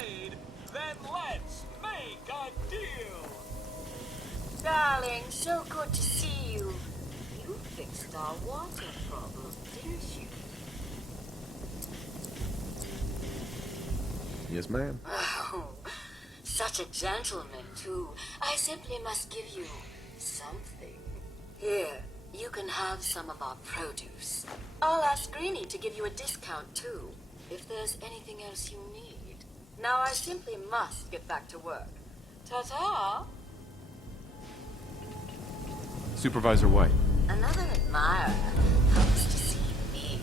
trade, then let's make a deal! Darling, so good to see you. You fixed our water problem, didn't you? Yes, ma'am. Oh, such a gentleman, too. I simply must give you something. Here, you can have some of our produce. I'll ask Greenie to give you a discount, too, if there's anything else you need. Now I simply must get back to work. Ta-ta! Supervisor White. Another admirer comes to see me.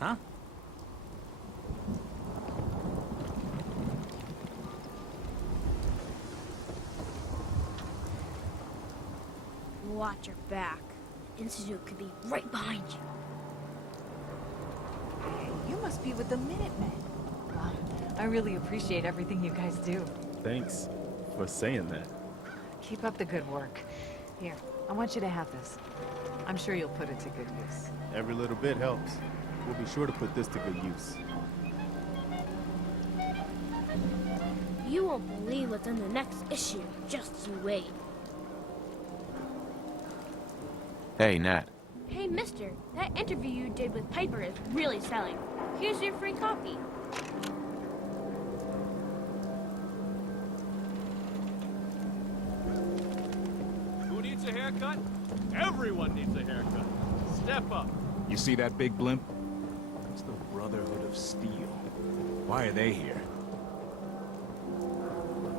Huh? Watch your back. Institute could be right behind you. You must be with the Minutemen. Wow, I really appreciate everything you guys do. Thanks for saying that. Keep up the good work. Here, I want you to have this. I'm sure you'll put it to good use. Every little bit helps. We'll be sure to put this to good use. You won't believe what's in the next issue. Just you wait. Hey, Nat. Hey, mister, that interview you did with Piper is really selling. Here's your free copy. Who needs a haircut? Everyone needs a haircut. Step up. You see that big blimp? It's the Brotherhood of Steel. Why are they here?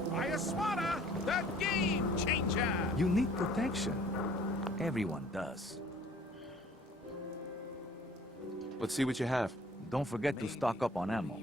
Ayaswara, the game changer! You need protection. Everyone does. Let's see what you have. Don't forget to stock up on ammo.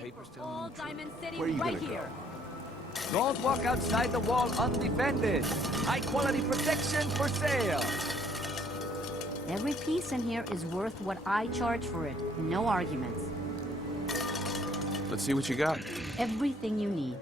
Papers all Diamond City Where are you right gonna here. Don't walk outside the wall undefended. High quality protection for sale. Every piece in here is worth what I charge for it. No arguments. Let's see what you got. Everything you need.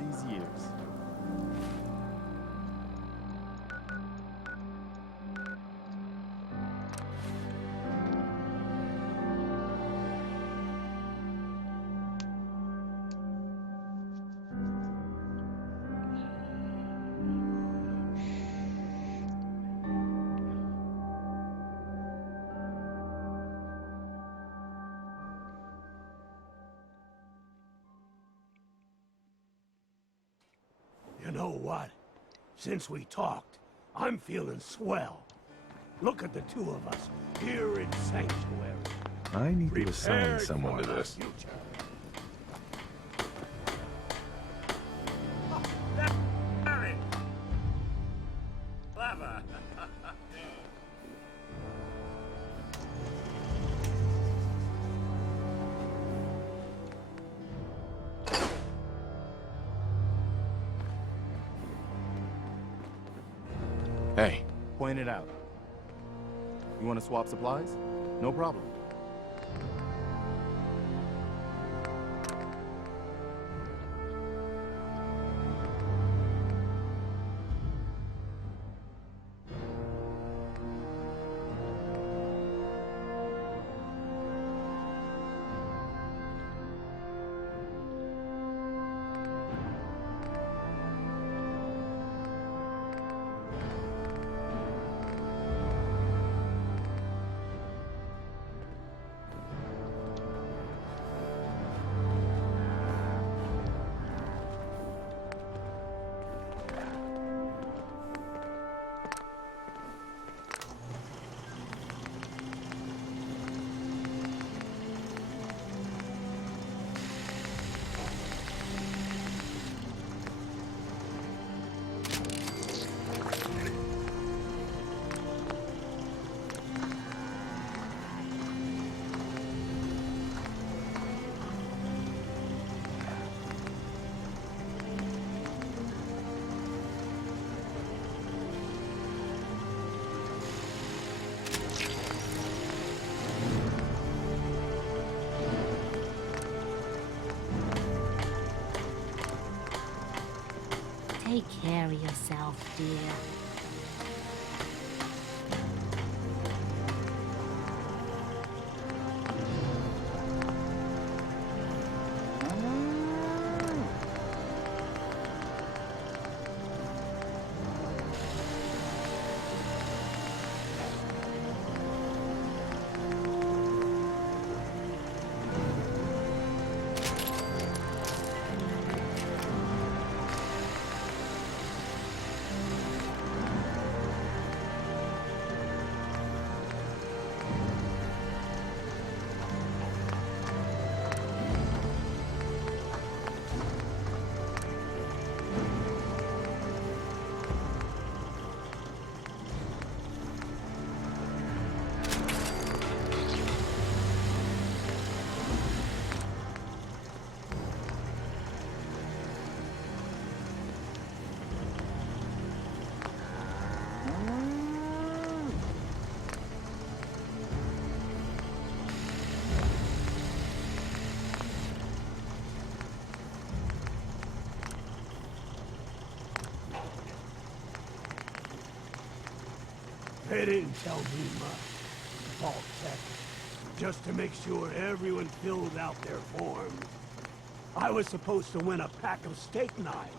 these years. You know what? Since we talked, I'm feeling swell. Look at the two of us here in Sanctuary. I need to assign Prepared someone for to the this. future. Clever. Hey, Point it out. You want to swap supplies? No problem. Take care of yourself, dear. They didn't tell me much, Vault Tech. Just to make sure everyone filled out their forms. I was supposed to win a pack of steak knives.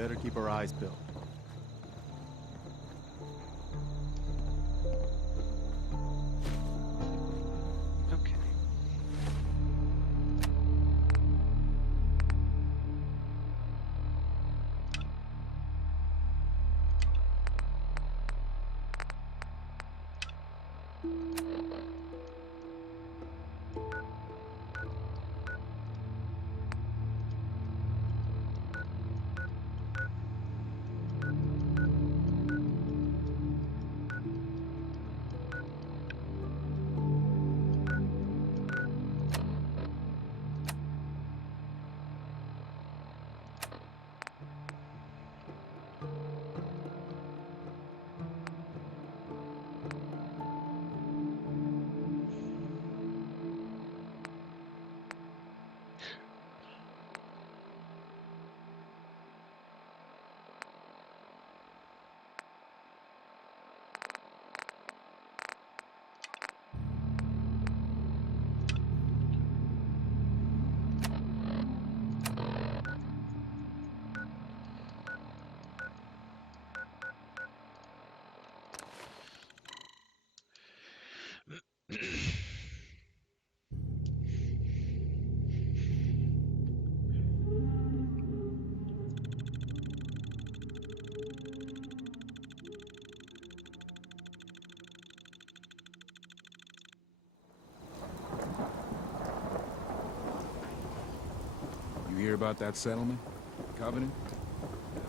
better keep our eyes peeled. Okay. You hear about that settlement? Covenant?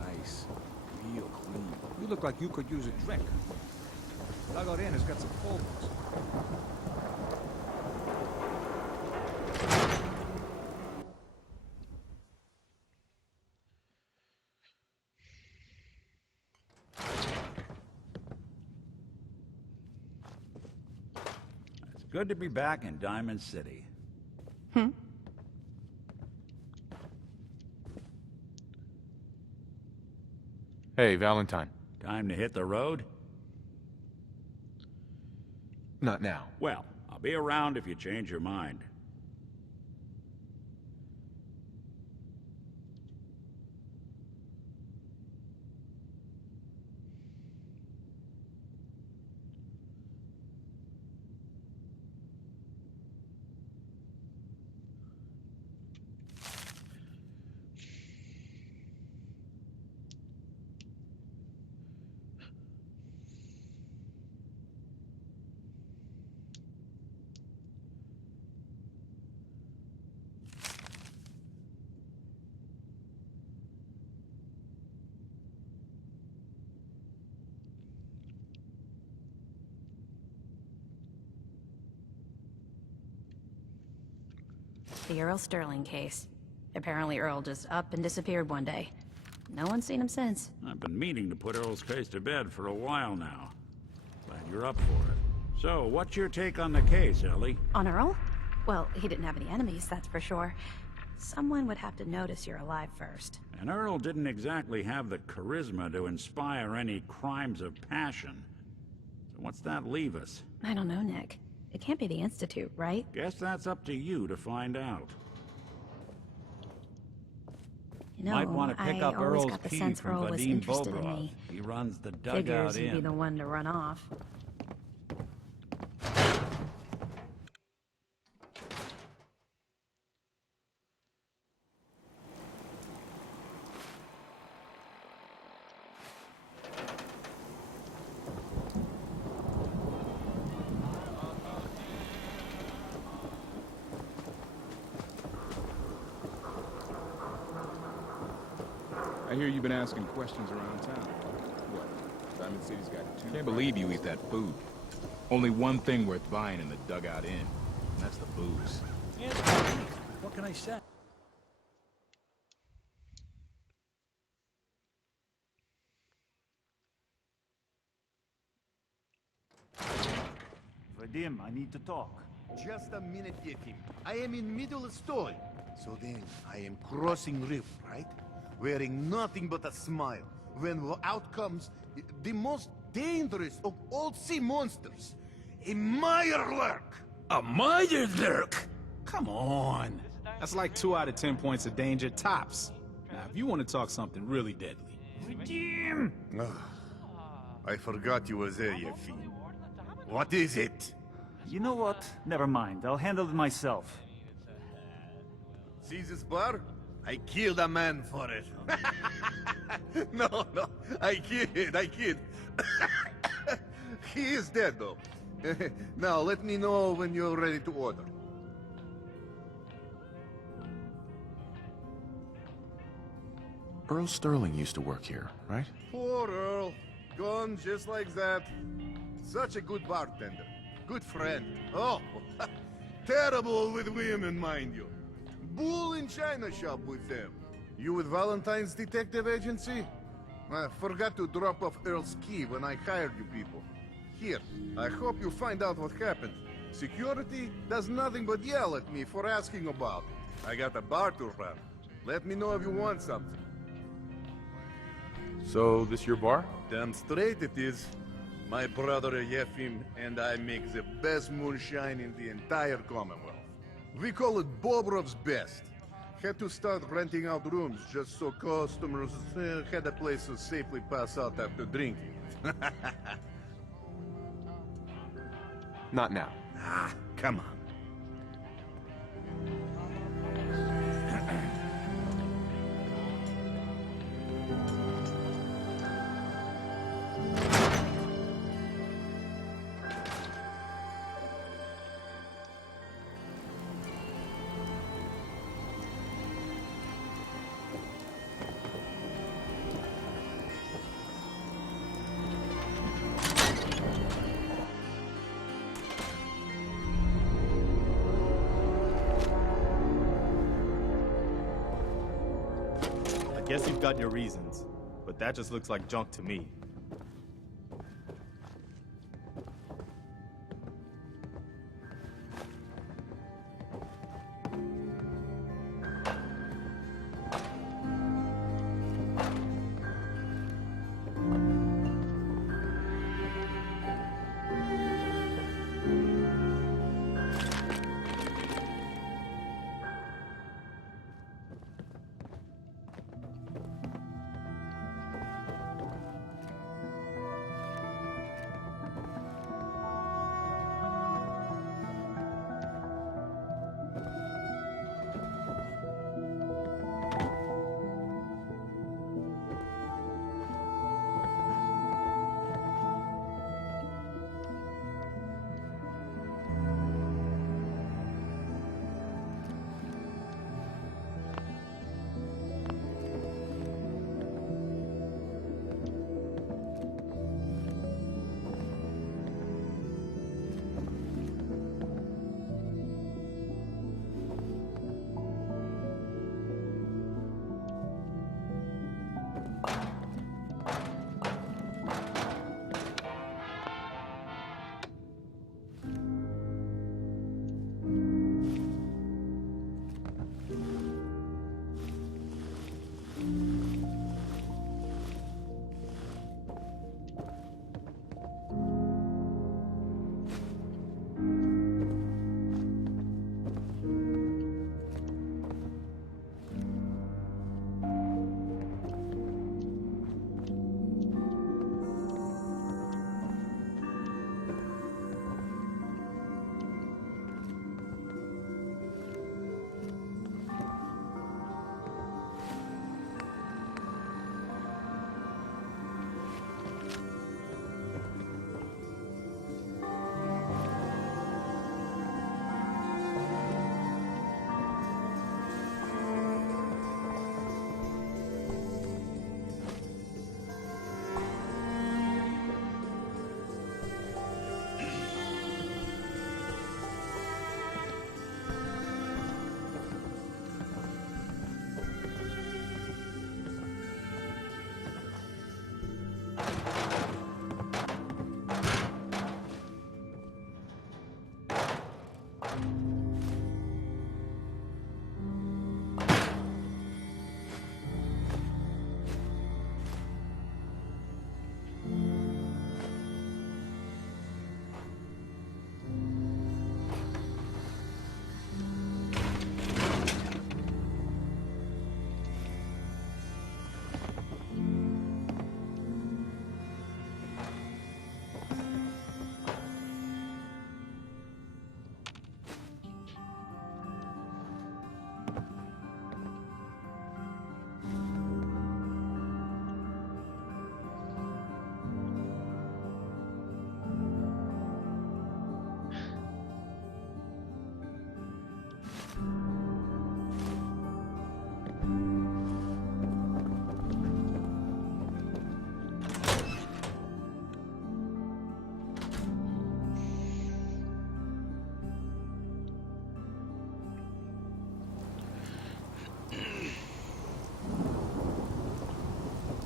Nice. Real clean. You look like you could use a drink. Dugout Inn has got some cold ones. It's good to be back in Diamond City. Hey, Valentine. Time to hit the road? Not now. Well, I'll be around if you change your mind. The Earl Sterling case. Apparently Earl just up and disappeared one day. No one's seen him since. I've been meaning to put Earl's case to bed for a while now. Glad you're up for it. So, what's your take on the case, Ellie? On Earl? Well, he didn't have any enemies, that's for sure. Someone would have to notice you're alive first. And Earl didn't exactly have the charisma to inspire any crimes of passion. So what's that leave us? I don't know, Nick. It can't be the Institute, right? Guess that's up to you to find out. You know, Might want to pick I up always Earl's got the key sense from Earl was Vadim interested in Bobrov. me. He runs the Figures Dugout he'd be Inn. the one to run off. I hear you've been asking questions around town. What? Diamond City's got two... Can't believe you eat that food. Only one thing worth buying in the Dugout Inn, and that's the booze. What can I say? Vadim, I need to talk. Just a minute, Yetim. I am in middle of story. So then, I am crossing river, right? Wearing nothing but a smile. When out comes the most dangerous of all sea monsters, a Mirelurk! A Mirelurk? Come on. That's like 2 out of 10 points of danger tops. Nah, if you want to talk something really deadly. Redeem! I forgot you were there, Yefim. What is it? You know what? Never mind. I'll handle it myself. See this bar? I killed a man for it. No, I kid. He is dead, though. Now, let me know when you're ready to order. Earl Sterling used to work here, right? Poor Earl. Gone just like that. Such a good bartender. Good friend. Oh, terrible with women, mind you. Bull in china shop with them. You with Valentine's Detective Agency? I forgot to drop off Earl's key when I hired you people. Here, I hope you find out what happened. Security does nothing but yell at me for asking about it. I got a bar to run. Let me know if you want something. So, this your bar? Damn straight it is. My brother Yefim and I make the best moonshine in the entire Commonwealth. We call it Bobrov's Best. Had to start renting out rooms just so customers had a place to safely pass out after drinking. Not now. Ah, come on. I guess you've got your reasons, but that just looks like junk to me.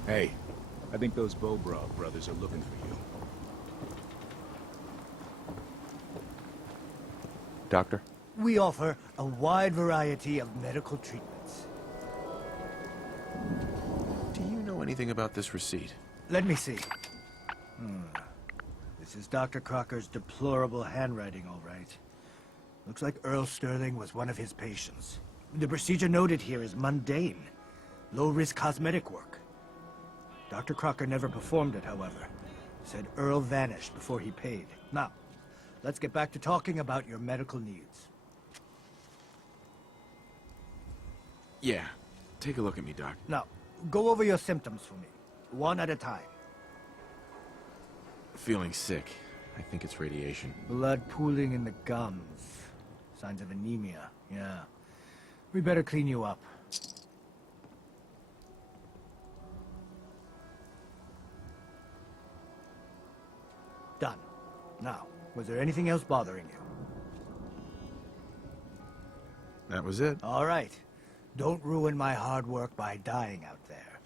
Hey, I think those Bobrov brothers are looking for you. Doctor? We offer a wide variety of medical treatments. Do you know anything about this receipt? Let me see. This is Dr. Crocker's deplorable handwriting, all right. Looks like Earl Sterling was one of his patients. The procedure noted here is mundane. Low-risk cosmetic work. Dr. Crocker never performed it, however. Said Earl vanished before he paid. Now, let's get back to talking about your medical needs. Yeah. Take a look at me, Doc. Now, go over your symptoms for me, one at a time. Feeling sick. I think it's radiation. Blood pooling in the gums. Signs of anemia, yeah. We better clean you up. Done. Now, was there anything else bothering you? That was it. All right. Don't ruin my hard work by dying out there.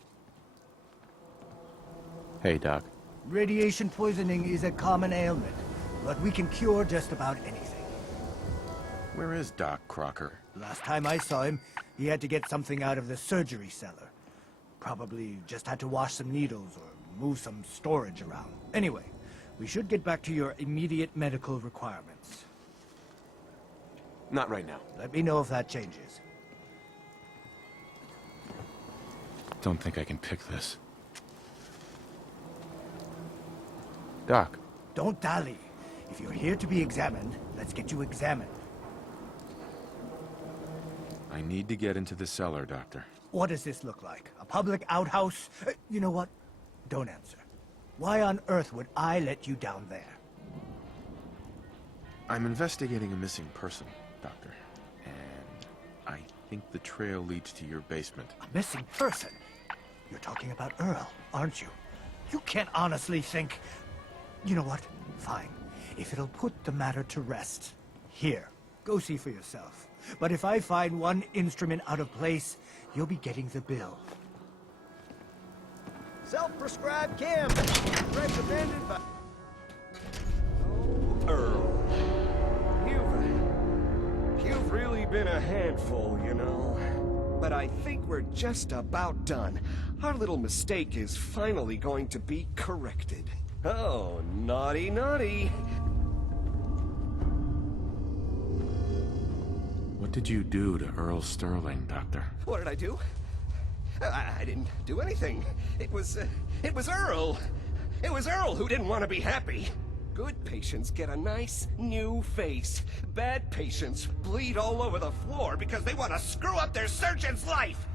Hey, Doc. Radiation poisoning is a common ailment, but we can cure just about anything. Where is Doc Crocker? Last time I saw him, he had to get something out of the surgery cellar. Probably just had to wash some needles or move some storage around. Anyway, we should get back to your immediate medical requirements. Not right now. Let me know if that changes. Don't think I can pick this. Doc. Don't dally. If you're here to be examined, let's get you examined. I need to get into the cellar, Doctor. What does this look like? A public outhouse? You know what? Don't answer. Why on earth would I let you down there? I'm investigating a missing person, Doctor. And I think the trail leads to your basement. A missing person? You're talking about Earl, aren't you? You can't honestly think... You know what? Fine. If it'll put the matter to rest. Here, go see for yourself. But if I find one instrument out of place, you'll be getting the bill. Self-prescribed chem. Recommended by... Earl. You've really been a handful, you know. But I think we're just about done. Our little mistake is finally going to be corrected. Oh, naughty, naughty. What did you do to Earl Sterling, Doctor? What did I do? I didn't do anything. It was Earl. It was Earl who didn't want to be happy. Good patients get a nice, new face. Bad patients bleed all over the floor because they want to screw up their surgeon's life.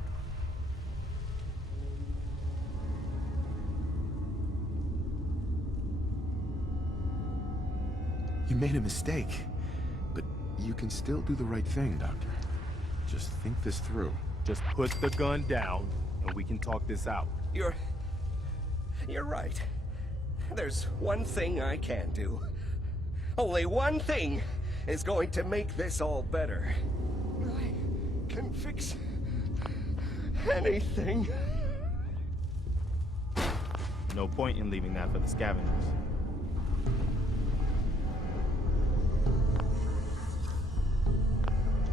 You made a mistake. But you can still do the right thing, Doctor. Just think this through. Just put the gun down, and we can talk this out. You're right. There's one thing I can do. Only one thing is going to make this all better. I can fix anything. No point in leaving that for the scavengers.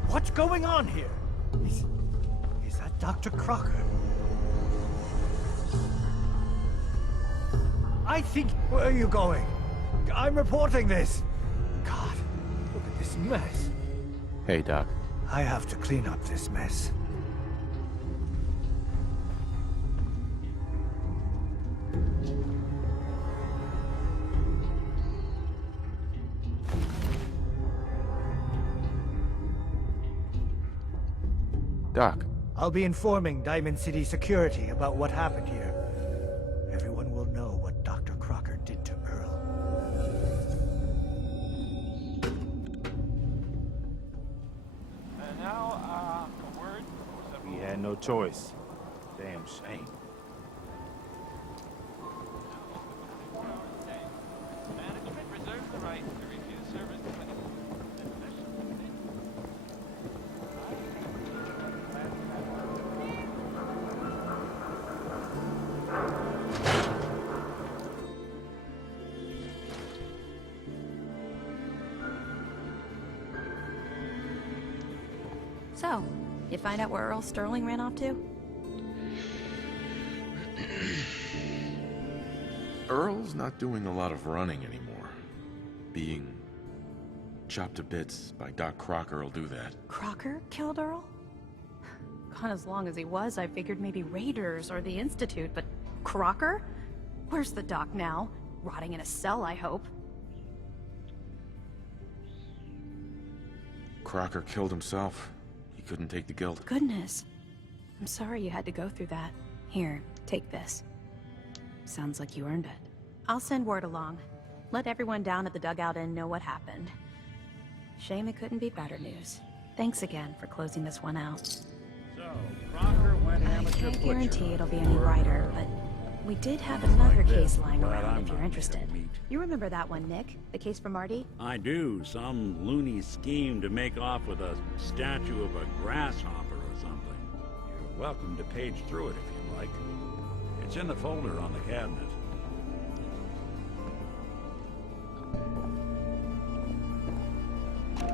What's going on here? Is that Dr. Crocker? I think... Where are you going? I'm reporting this. God, look at this mess. Hey, Doc. I have to clean up this mess. Doc. I'll be informing Diamond City Security about what happened here. Everyone will know what Dr. Crocker did to Earl. And now, a word. We had no choice. Damn shame. Management reserves the right to refuse service to any So, you find out where Earl Sterling ran off to? Earl's not doing a lot of running anymore. Being chopped to bits by Doc Crocker will do that. Crocker killed Earl? Gone as long as he was, I figured maybe Raiders or the Institute, but Crocker? Where's the doc now? Rotting in a cell, I hope. Crocker killed himself. He couldn't take the guilt. Goodness. I'm sorry you had to go through that. Here, take this. Sounds like you earned it. I'll send word along. Let everyone down at the Dugout Inn know what happened. Shame it couldn't be better news. Thanks again for closing this one out. So, Crocker went I amateur can't butcher. guarantee it'll be any brighter, but we did have another case lying around if you're interested. You remember that one, Nick? The case for Marty? I do. Some loony scheme to make off with a statue of a grasshopper or something. You're welcome to page through it if you like. It's in the folder on the cabinet.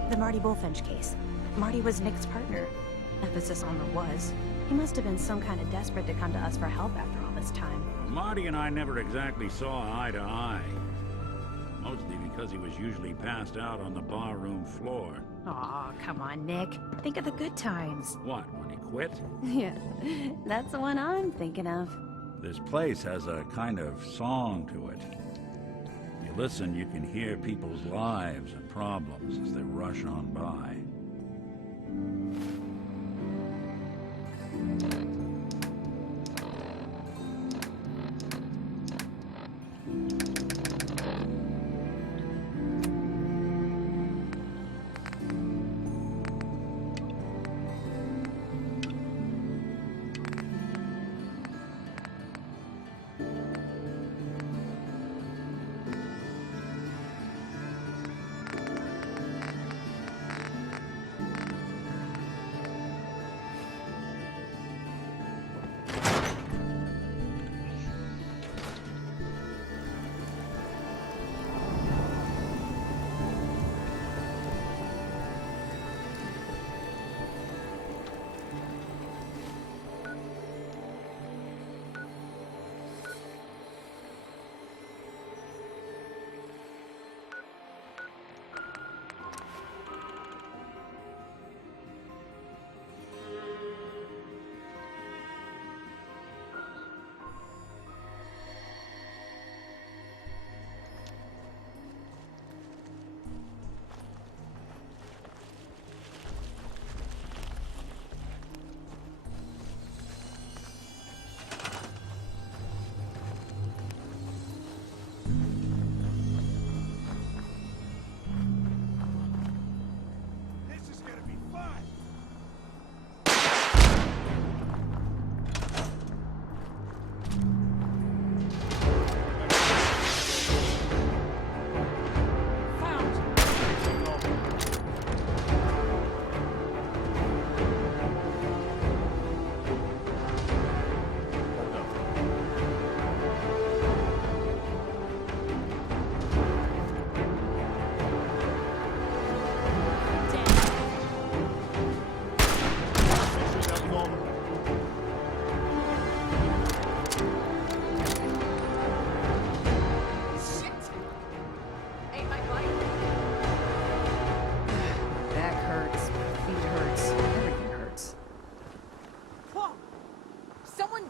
The Marty Bullfinch case. Marty was Nick's partner. Emphasis on the was. He must have been some kind of desperate to come to us for help after all this time. Marty and I never exactly saw eye to eye. Mostly because he was usually passed out on the barroom floor. Aw, come on, Nick. Think of the good times. What, when he quit? Yeah, that's the one I'm thinking of. This place has a kind of song to it. If you listen, you can hear people's lives and problems as they rush on by.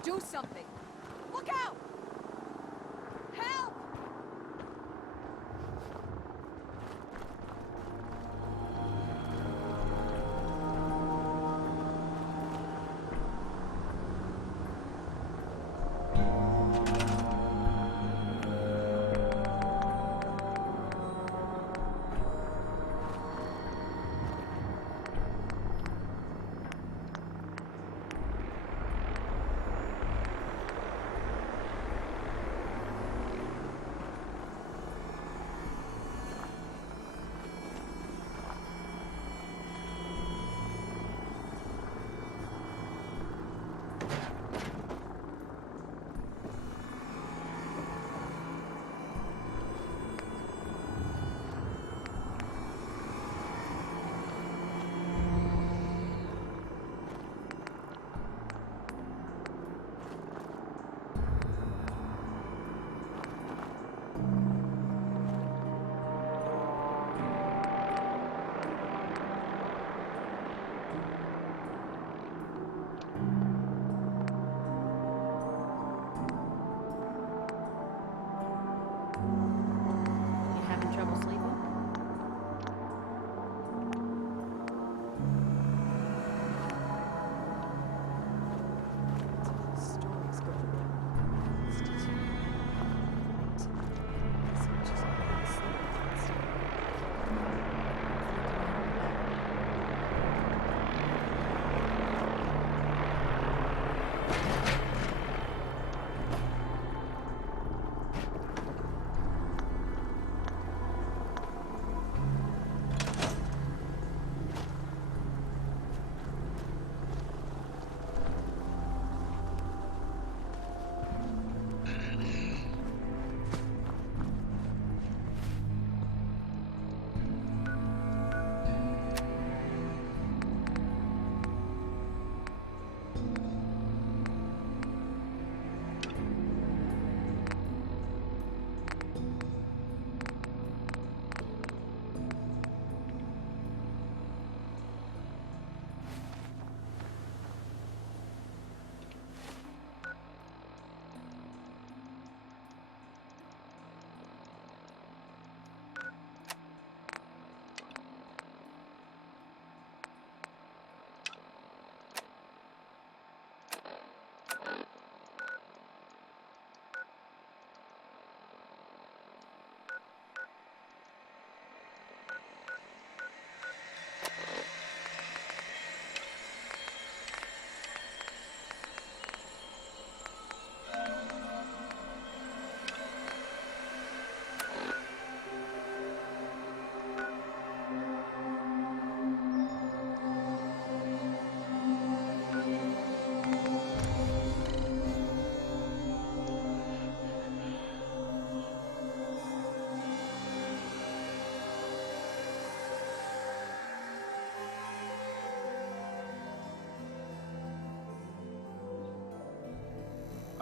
Do something! Look out! Help!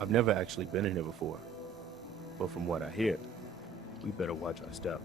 I've never actually been in here before, but from what I hear, we better watch our step.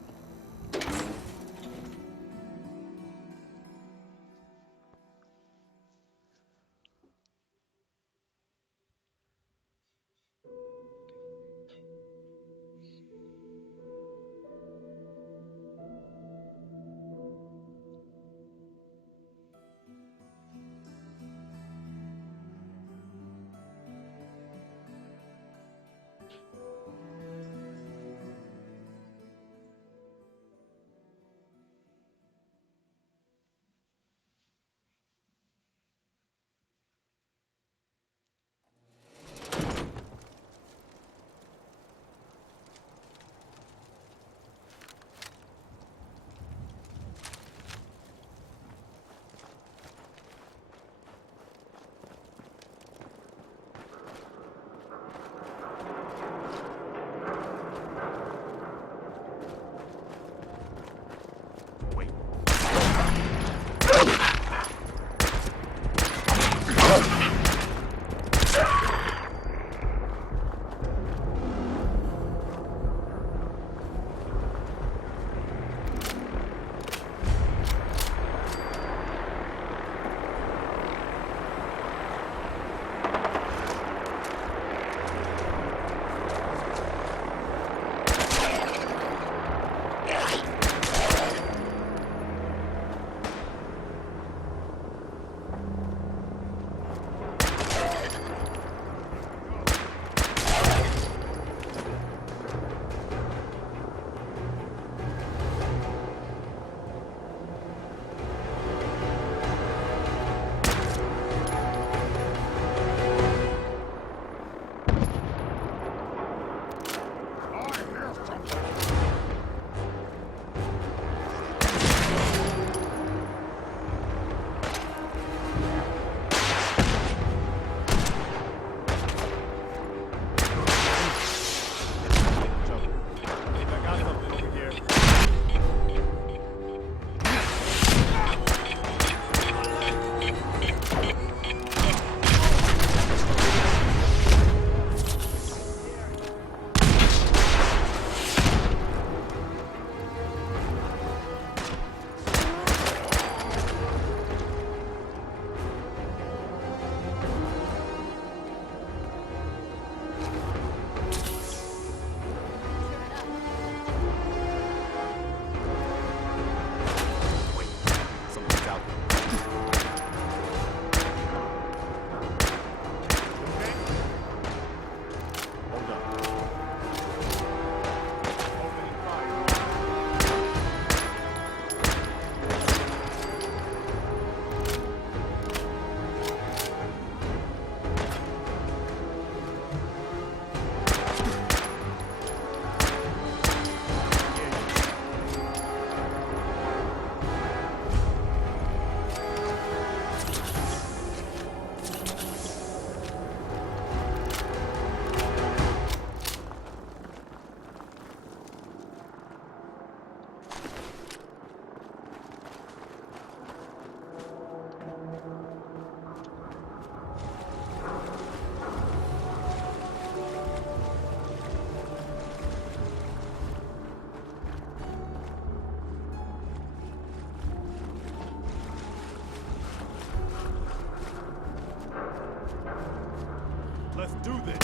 Let's do this.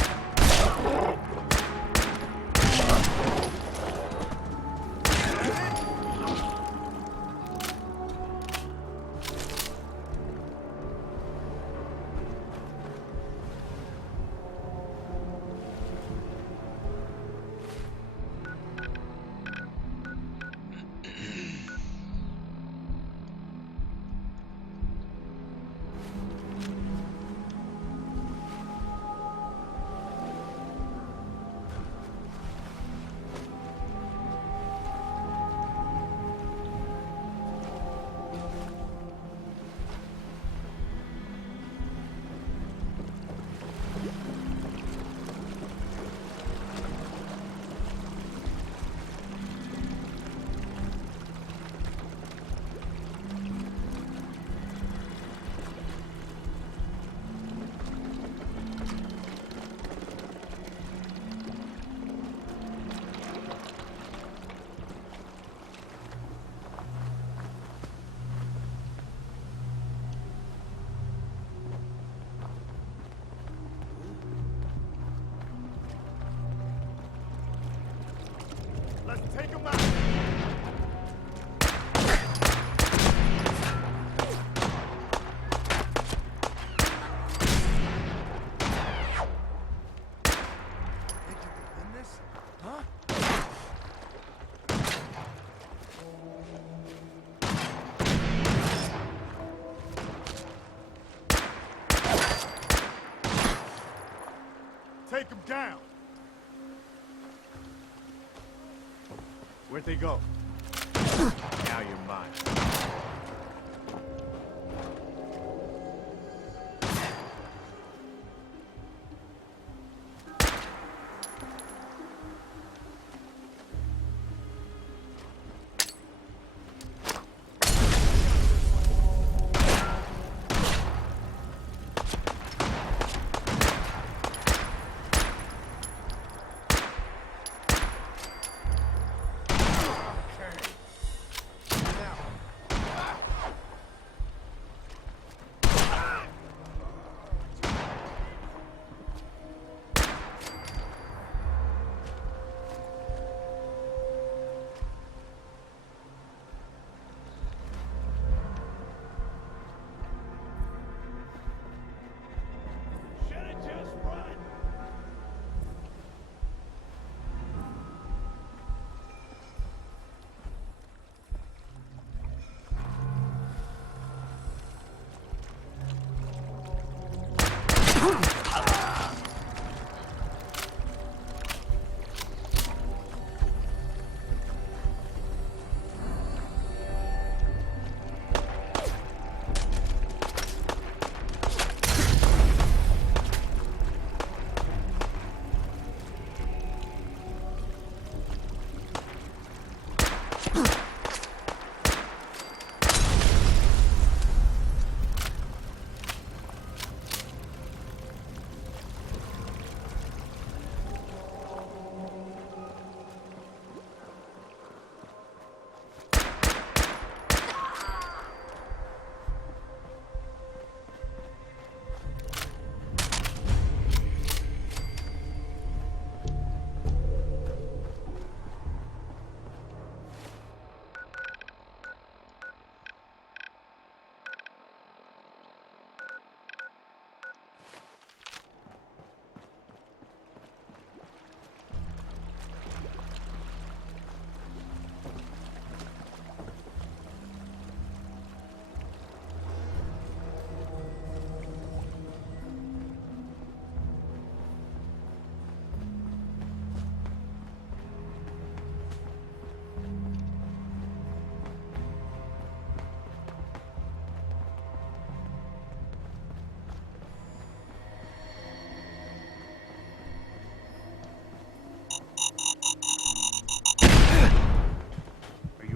Take him down. Where'd they go? Now you're mine.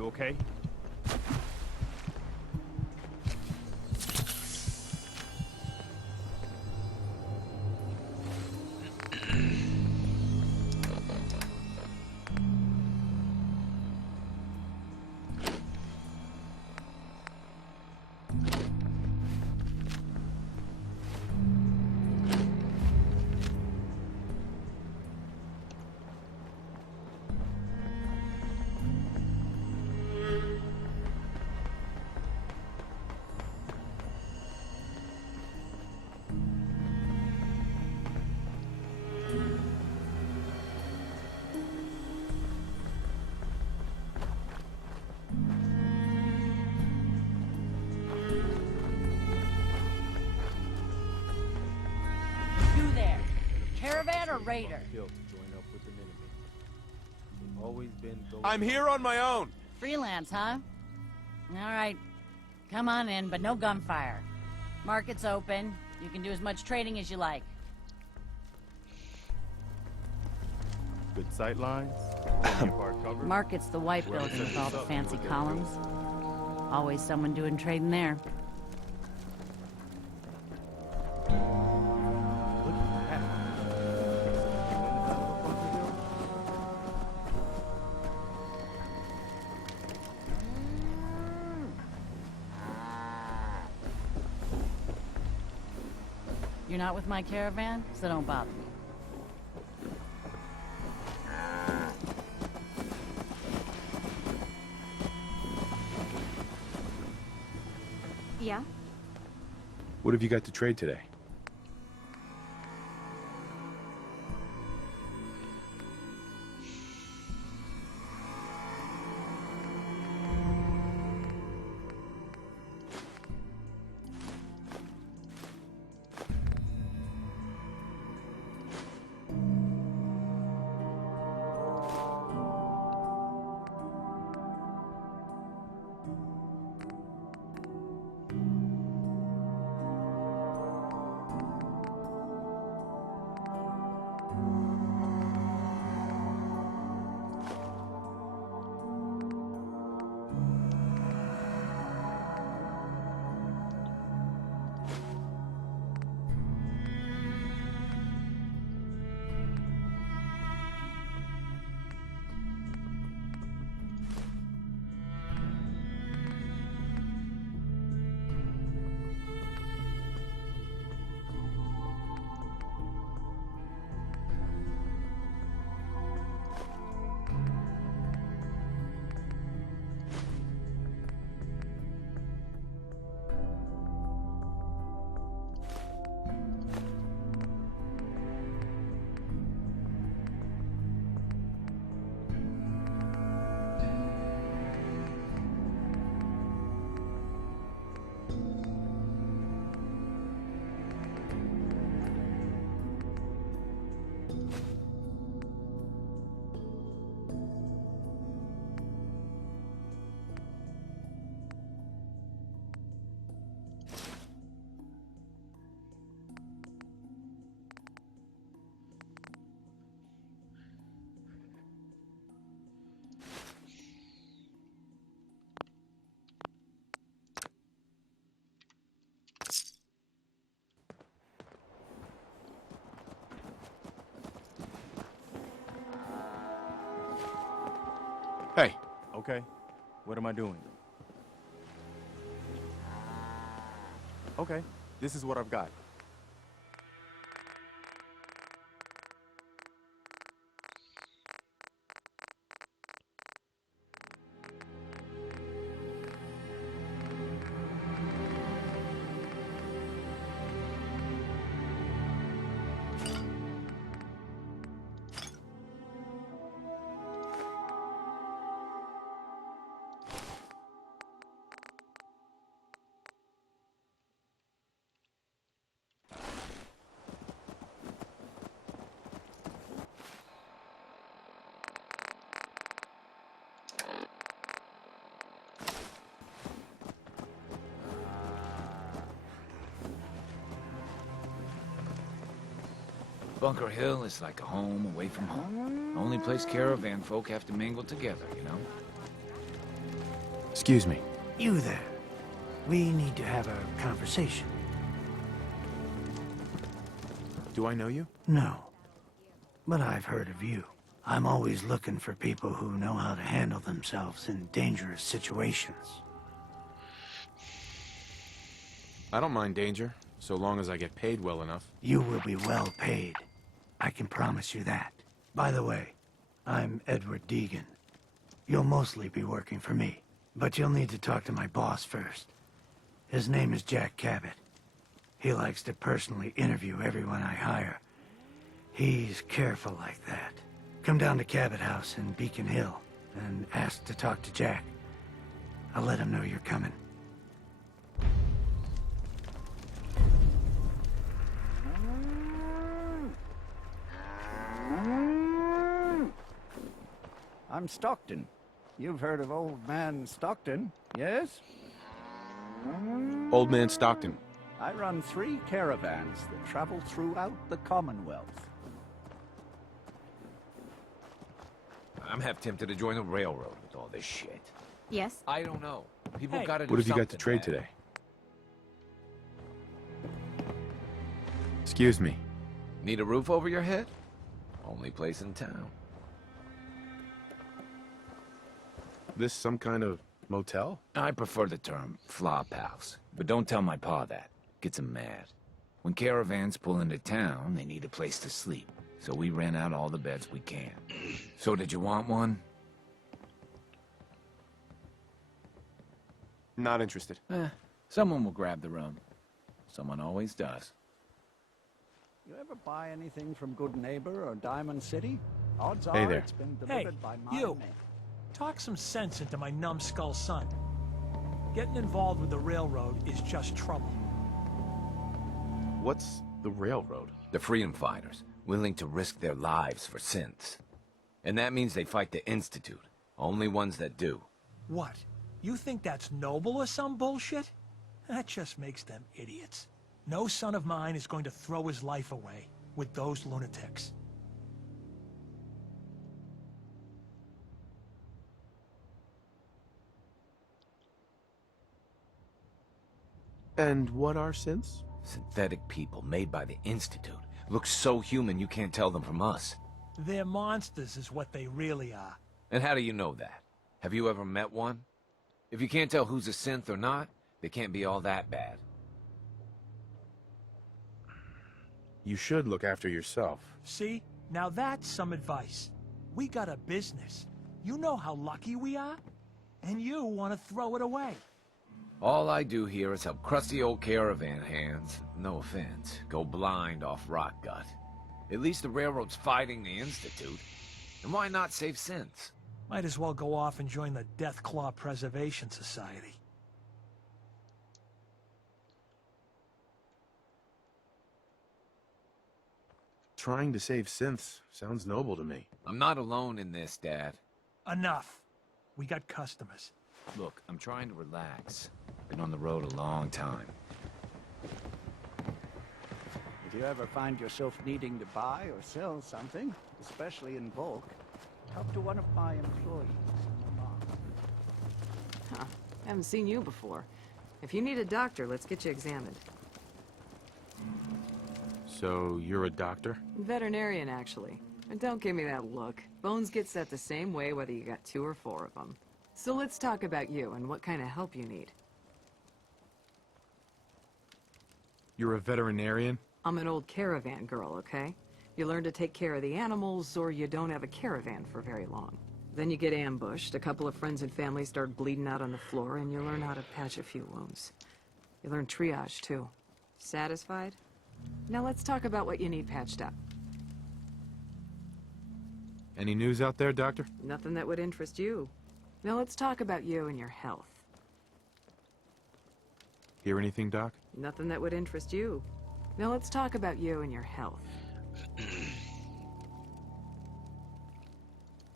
Okay? You there, caravan or raider? Guilt to join up with the Minutemen. They've always been going. I'm here on my own. Freelance, huh? All right. Come on in, but no gunfire. Market's open. You can do as much trading as you like. Good sight lines. Plenty of hard cover. Market's the white Whoever building with set all this the up fancy knew what they were columns. Always someone doing trading there. You're not with my caravan, so don't bother me. Yeah? What have you got to trade today? Okay. What am I doing? Okay. This is what I've got. Bunker Hill is like a home away from home. Only place caravan folk have to mingle together, you know? Excuse me. You there. We need to have a conversation. Do I know you? No. But I've heard of you. I'm always looking for people who know how to handle themselves in dangerous situations. I don't mind danger, so long as I get paid well enough. You will be well paid. I can promise you that. By the way, I'm Edward Deegan. You'll mostly be working for me, but you'll need to talk to my boss first. His name is Jack Cabot. He likes to personally interview everyone I hire. He's careful like that. Come down to Cabot House in Beacon Hill and ask to talk to Jack. I'll let him know you're coming. I'm Stockton. You've heard of Old Man Stockton, yes? Old Man Stockton. I run 3 caravans that travel throughout the Commonwealth. I'm half tempted to join the railroad with all this shit. Yes? I don't know. People gotta do What have you got to something, trade man. today? Excuse me. Need a roof over your head? Only place in town. This some kind of motel? I prefer the term flop house, but don't tell my pa that. Gets him mad. When caravans pull into town, they need a place to sleep, so we rent out all the beds we can. So did you want one? Not interested. Someone will grab the room. Someone always does. You ever buy anything from Good Neighbor or Diamond City? Odds Hey are there. it's been Hey, delivered by my you. men. Talk some sense into my numbskull son. Getting involved with the railroad is just trouble. What's the railroad? The freedom fighters, willing to risk their lives for synths. And that means they fight the Institute. Only ones that do. What? You think that's noble or some bullshit? That just makes them idiots. No son of mine is going to throw his life away with those lunatics. And what are synths? Synthetic people made by the Institute. Look so human you can't tell them from us. They're monsters is what they really are. And how do you know that? Have you ever met one? If you can't tell who's a synth or not, they can't be all that bad. You should look after yourself. See? Now that's some advice. We got a business. You know how lucky we are? And you want to throw it away. All I do here is help crusty old caravan hands, no offense, go blind off rot gut. At least the railroad's fighting the Institute. And why not save synths? Might as well go off and join the Deathclaw Preservation Society. Trying to save synths sounds noble to me. I'm not alone in this, Dad. Enough. We got customers. Look, I'm trying to relax. Been on the road a long time. If you ever find yourself needing to buy or sell something, especially in bulk, talk to one of my employees. Huh. Haven't seen you before. If you need a doctor, let's get you examined. So, you're a doctor? Veterinarian, actually. And don't give me that look. Bones get set the same way whether you got 2 or 4 of them. So let's talk about you and what kind of help you need. You're a veterinarian? I'm an old caravan girl, okay? You learn to take care of the animals, or you don't have a caravan for very long. Then you get ambushed, a couple of friends and family start bleeding out on the floor, and you learn how to patch a few wounds. You learn triage, too. Satisfied? Now let's talk about what you need patched up. Any news out there, Doctor? Nothing that would interest you. Now let's talk about you and your health. Hear anything, Doc? Nothing that would interest you. Now let's talk about you and your health.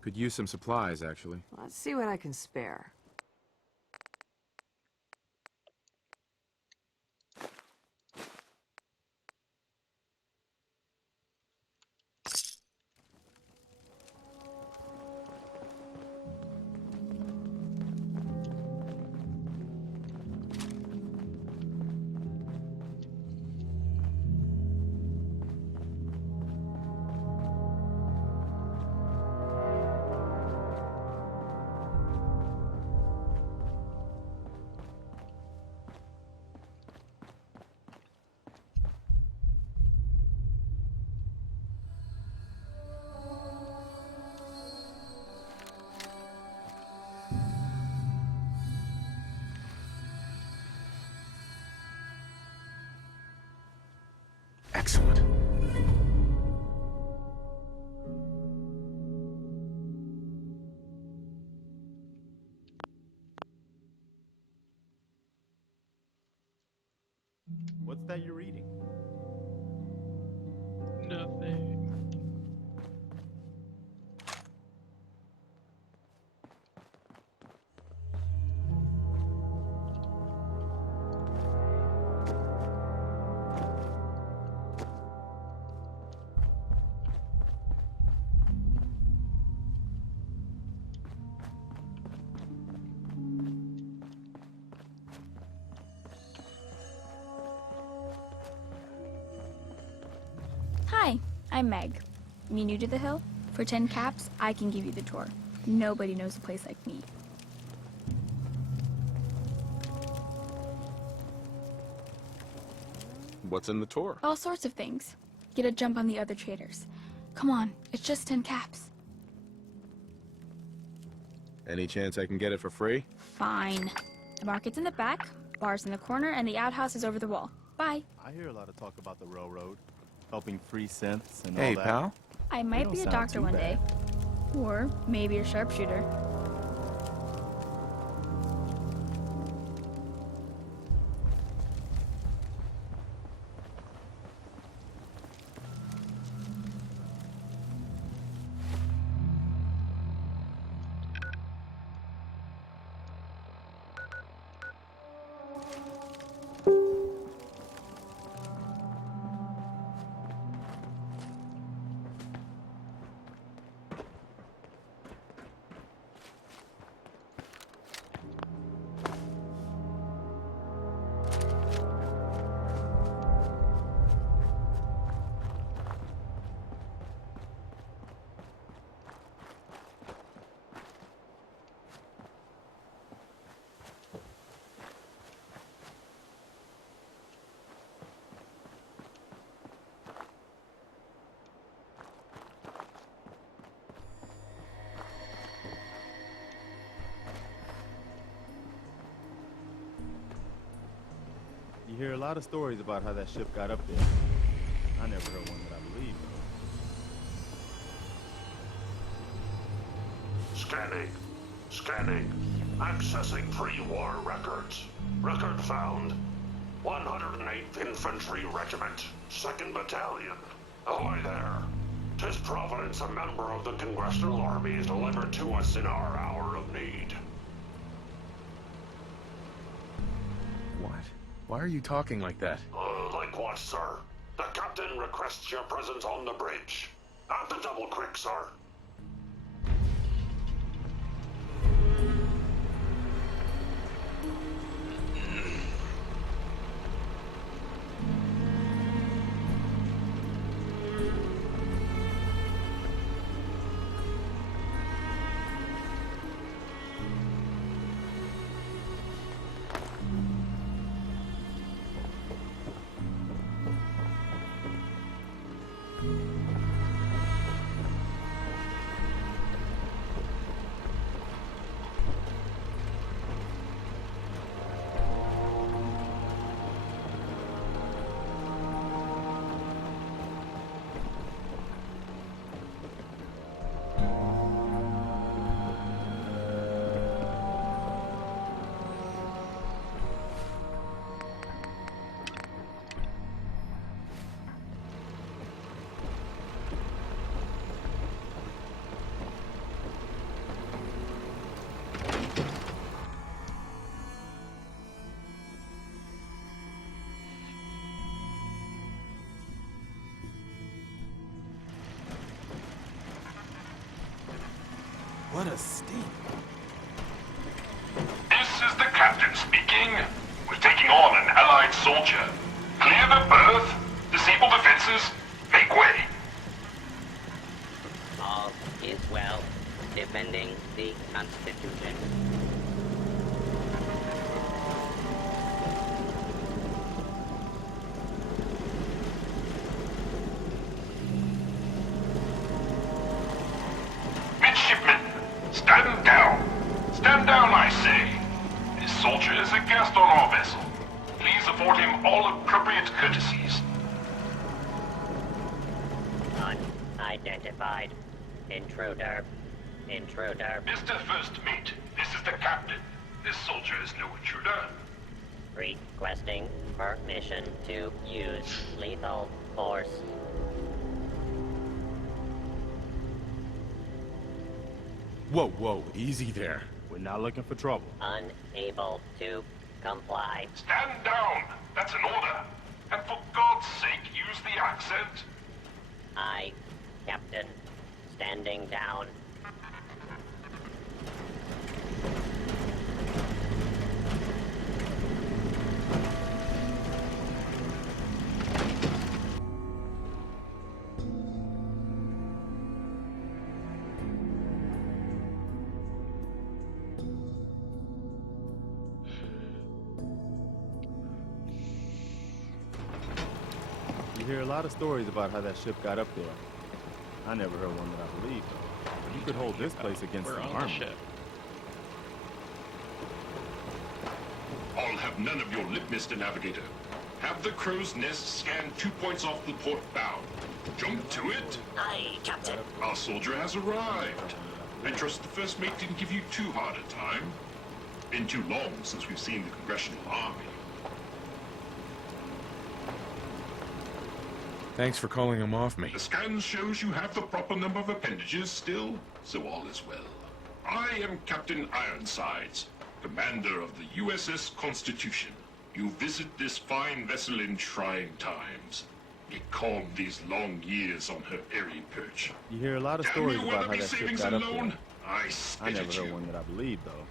Could use some supplies, actually. Let's see what I can spare. Excellent. What's that you're reading? Nothing. Hi, I'm Meg. You new to the hill? For 10 caps, I can give you the tour. Nobody knows a place like me. What's in the tour? All sorts of things. Get a jump on the other traders. Come on, it's just 10 caps. Any chance I can get it for free? Fine. The market's in the back, bar's in the corner, and the outhouse is over the wall. Bye. I hear a lot of talk about the railroad, helping free synths and Hey, all that. pal. I might be a sound doctor too one bad. day. Or maybe a sharpshooter. You hear a lot of stories about how that ship got up there. I never heard one that I believed. Scanning. Scanning. Accessing pre-war records. Record found. 108th Infantry Regiment, 2nd Battalion. Ahoy there. 'Tis Providence, a member of the Congressional Army, is delivered to us in our hour of need. What? Why are you talking like that? Like what, sir? The captain requests your presence on the bridge. At the Double Creek, sir. What a stink. This is the captain speaking. We're taking on an allied soldier. Clear the berth, disable defenses, make way. All is well, defending the Constitution. Midshipmen, stand down. Stand down, I say. This soldier is a guest on our vessel. Please afford him all appropriate courtesies. Unidentified. Intruder. Intruder. Mr. First Mate, this is the captain. This soldier is no intruder. Requesting permission to use lethal force. Whoa, whoa, easy there. We're not looking for trouble. Unable to comply. Stand down. That's an order. And for God's sake, use the accent. I, Captain, standing down. You hear a lot of stories about how that ship got up there. I never heard one that I believed, though. You could hold this place against the army. I'll have none of your lip, Mr. Navigator. Have the crow's nest scan 2 points off the port bow. Jump to it. Aye, Captain. Our soldier has arrived. I trust the first mate didn't give you too hard a time. Been too long since we've seen the Congressional Army. Thanks for calling him off me. The scan shows you have the proper number of appendages still, so all is well. I am Captain Ironsides, commander of the USS Constitution. You visit this fine vessel in trying times. Be calm these long years on her airy perch. You hear a lot of Damn stories you, about how Weatherby that ship savings got up alone? there. I I spit never at heard you. one that I believed, though.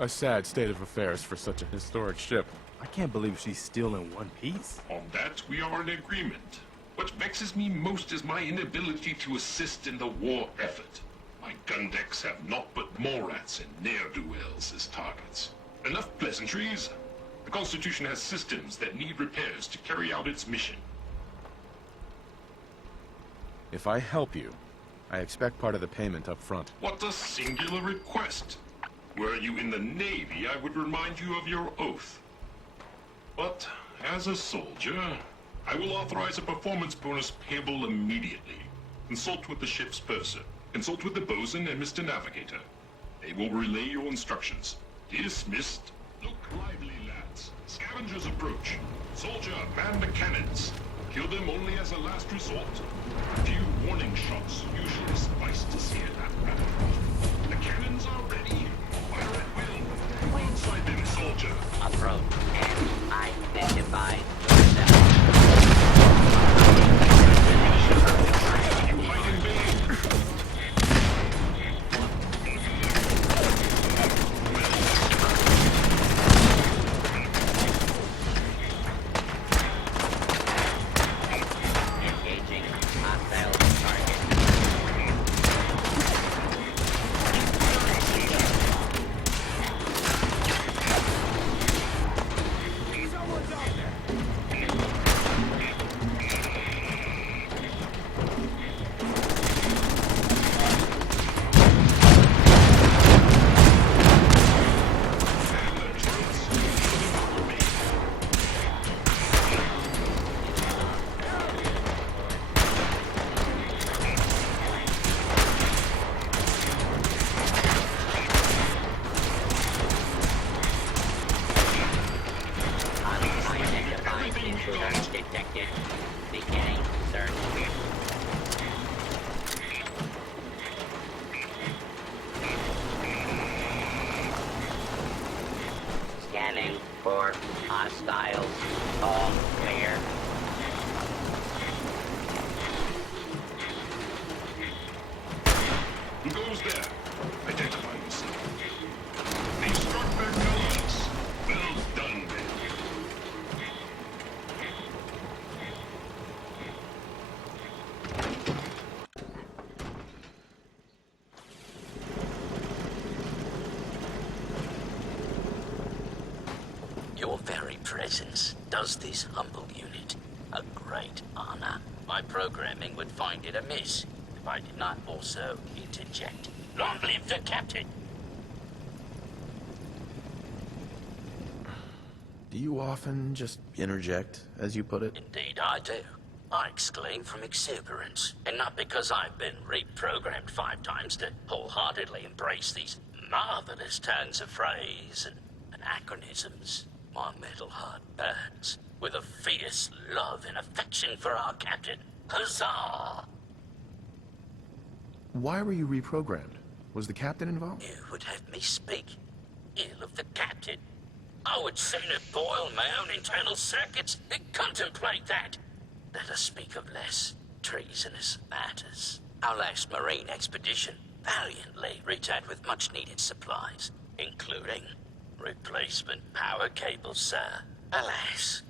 A sad state of affairs for such a historic ship. I can't believe she's still in one piece. On that, we are in agreement. What vexes me most is my inability to assist in the war effort. My gun decks have naught but Morats and ne'er-do-wells as targets. Enough pleasantries. The Constitution has systems that need repairs to carry out its mission. If I help you, I expect part of the payment up front. What a singular request. Were you in the Navy, I would remind you of your oath. But, as a soldier, I will authorize a performance bonus payable immediately. Consult with the ship's purser. Consult with the bosun and Mr. Navigator. They will relay your instructions. Dismissed. Look lively, lads. Scavengers approach. Soldier, man the cannons. Kill them only as a last resort. A few warning shots usually suffice to scare that battle. The cannons are ready. Fire at will. Broadside them, soldier. Approach and identify detected. Beginning search. Scanning for hostiles. All clear. presence does this humble unit a great honor. My programming would find it amiss if I did not also interject. Long live the captain! Do you often just interject, as you put it? Indeed I do. I exclaim from exuberance, and not because I've been reprogrammed 5 times to wholeheartedly embrace these marvelous turns of phrase and anachronisms. My metal heart burns with a fierce love and affection for our captain. Huzzah! Why were you reprogrammed? Was the captain involved? You would have me speak ill of the captain. I would sooner boil my own internal circuits than contemplate that. Let us speak of less treasonous matters. Our last marine expedition valiantly returned with much-needed supplies, including replacement power cables, sir. Alas,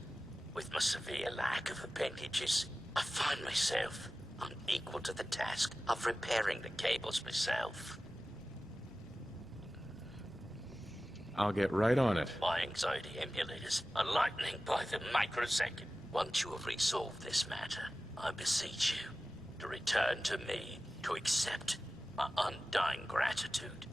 with my severe lack of appendages, I find myself unequal to the task of repairing the cables myself. I'll get right on it. My anxiety emulators are lightning by the microsecond. Once you have resolved this matter, I beseech you to return to me to accept my undying gratitude.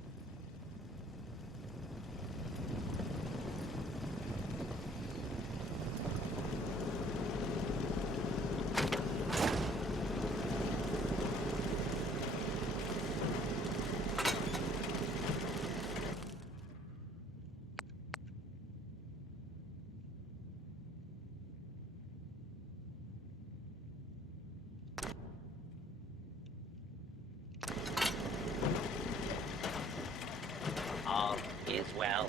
All is well.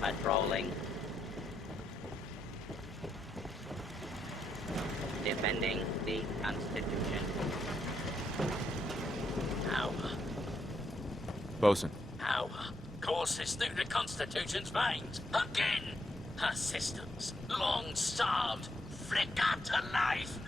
Patrolling. Defending the Constitution. Power. Bosun. Power courses through the Constitution's veins. Again! Her systems, long starved, flicker to life.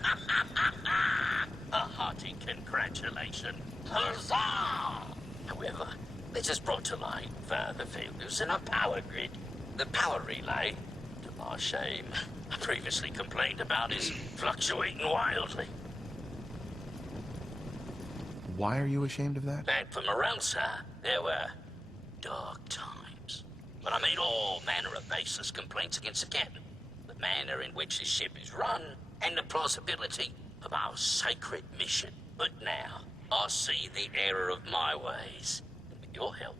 A hearty congratulation. Huzzah! However, this has brought to light further failures in our power grid. The power relay, to my shame, I previously complained about, is fluctuating wildly. Why are you ashamed of that? Back from around, sir, there were dark times. But I made all manner of baseless complaints against the captain. The manner in which his ship is run, and the plausibility of our sacred mission. But now, I see the error of my ways. And with your help,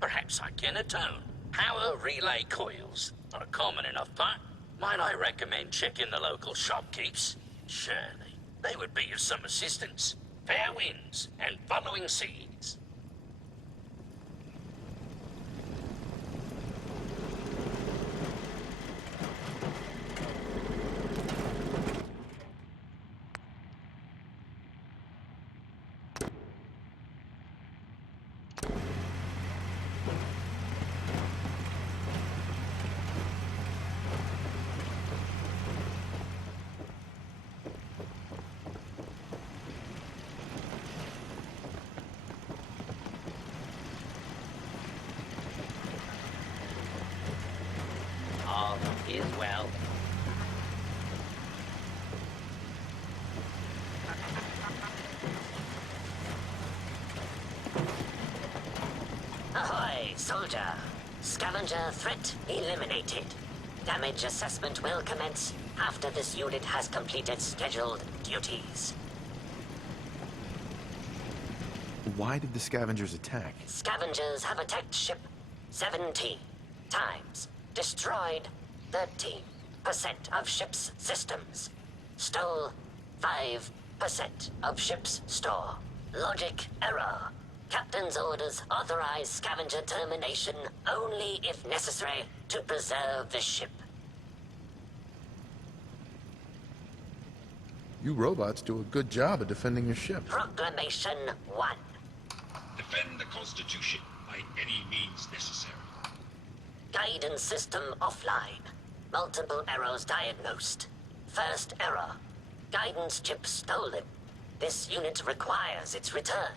perhaps I can atone. Power relay coils are a common enough part. Might I recommend checking the local shopkeepers? Surely, they would be of some assistance. Fair winds and following seas. All is well. Ahoy, soldier! Scavenger threat eliminated. Damage assessment will commence after this unit has completed scheduled duties. Why did the scavengers attack? Scavengers have attacked ship 17 times. Destroyed 13% of ship's systems. Stole 5% of ship's store. Logic error. Captain's orders authorize scavenger termination only if necessary to preserve the ship. You robots do a good job of defending your ship. Proclamation 1. Defend the Constitution by any means necessary. Guidance system offline. Multiple errors diagnosed. First error. Guidance chip stolen. This unit requires its return.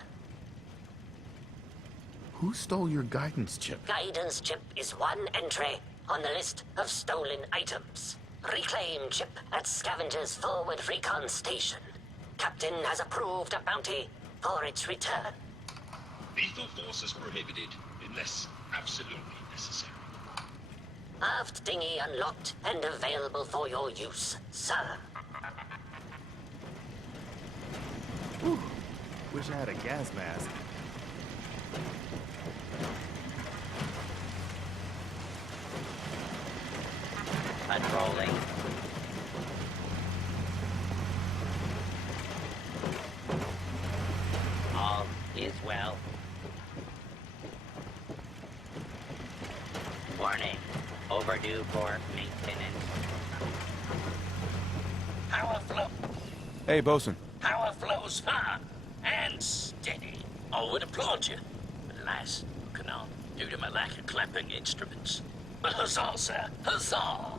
Who stole your guidance chip? Guidance chip is one entry on the list of stolen items. Reclaim chip at Scavenger's Forward Recon Station. Captain has approved a bounty for its return. Lethal force is prohibited unless absolutely necessary. Aft dinghy unlocked and available for your use, sir. Whew. Wish I had a gas mask. Patrolling. All is well. Warning. Overdue for maintenance. Power flow. Hey, Bosun. Power flows far and steady. I would applaud you. But alas, cannot, due to my lack of clamping instruments. But huzzah, sir, huzzah!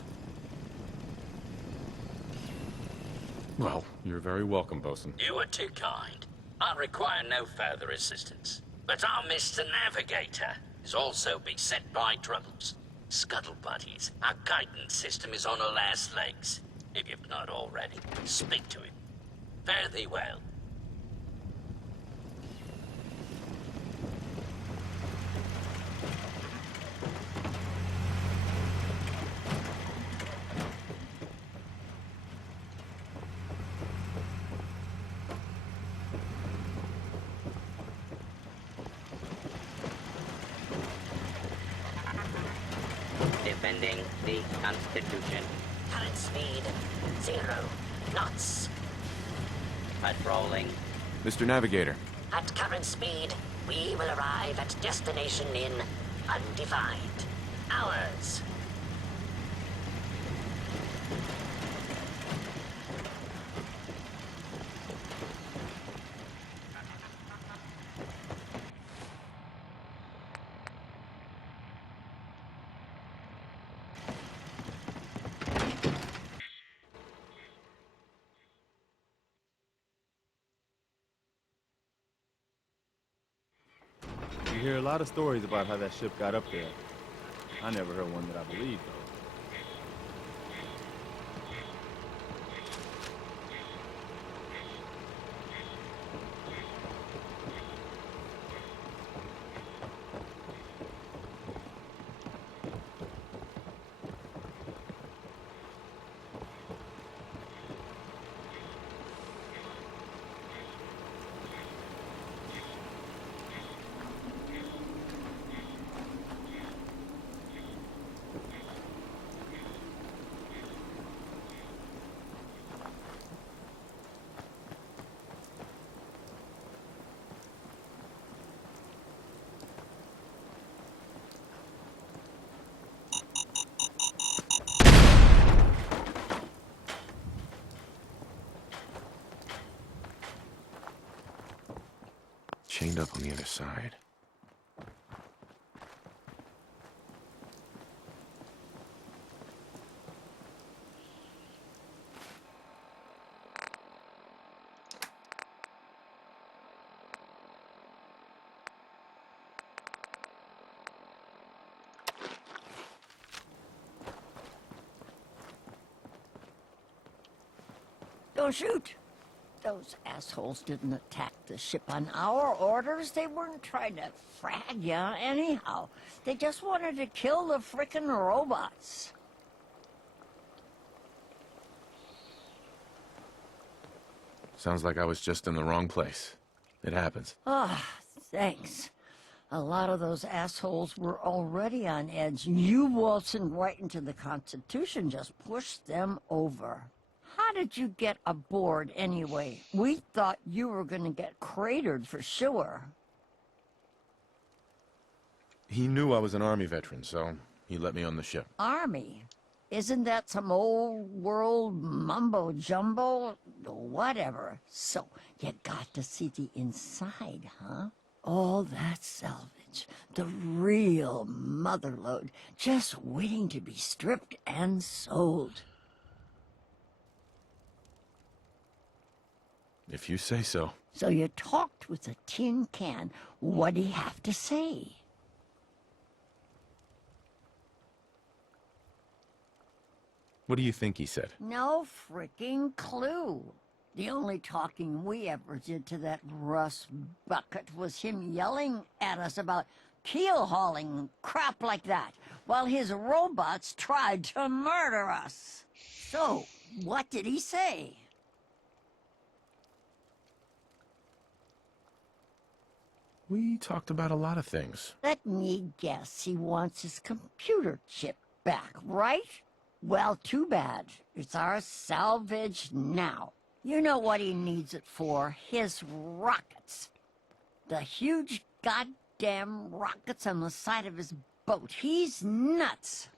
Well, you're very welcome, Bosun. You are too kind. I require no further assistance. But our Mr. Navigator is also beset by troubles. Scuttle buddies, our guidance system is on her last legs. If you've not already, speak to him. Fare thee well. Defending the Constitution. Current speed 0 knots. Patrolling. Mr. Navigator. At current speed, we will arrive at destination in undefined hours. You hear a lot of stories about how that ship got up there. I never heard one that I believed, though. Chained up on the other side. Don't shoot! Those assholes didn't attack the ship on our orders. They weren't trying to frag you anyhow. They just wanted to kill the frickin' robots. Sounds like I was just in the wrong place. It happens. Ah, thanks. A lot of those assholes were already on edge. You waltzing right into the Constitution just pushed them over. How did you get aboard anyway? We thought you were gonna get cratered for sure. He knew I was an Army veteran, so he let me on the ship. Army? Isn't that some old world mumbo jumbo? Whatever. So, you got to see the inside, huh? All that salvage. The real motherlode. Just waiting to be stripped and sold. If you say so. So you talked with a tin can. What'd he have to say? What do you think he said? No fricking clue. The only talking we ever did to that Russ bucket was him yelling at us about keel hauling and crap like that, while his robots tried to murder us. So, what did he say? We talked about a lot of things. Let me guess, he wants his computer chip back, right? Well, too bad. It's our salvage now. You know what he needs it for? His rockets. The huge goddamn rockets on the side of his boat. He's nuts.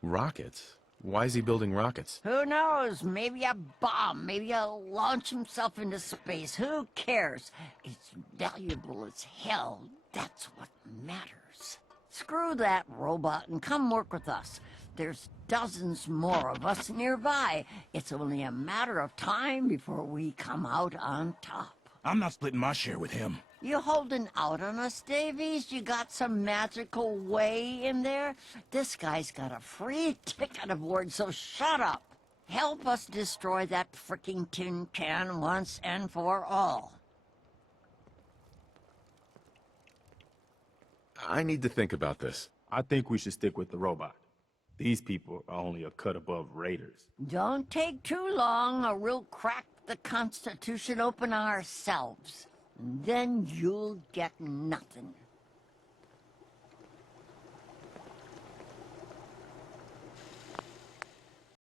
Rockets? Why is he building rockets? Who knows? Maybe a bomb. Maybe he'll launch himself into space. Who cares? It's valuable as hell. That's what matters. Screw that robot and come work with us. There's dozens more of us nearby. It's only a matter of time before we come out on top. I'm not splitting my share with him. You holding out on us, Davies? You got some magical way in there? This guy's got a free ticket aboard, so shut up. Help us destroy that fricking tin can once and for all. I need to think about this. I think we should stick with the robot. These people are only a cut above raiders. Don't take too long, or we'll crack the Constitution open ourselves. Then you'll get nothing.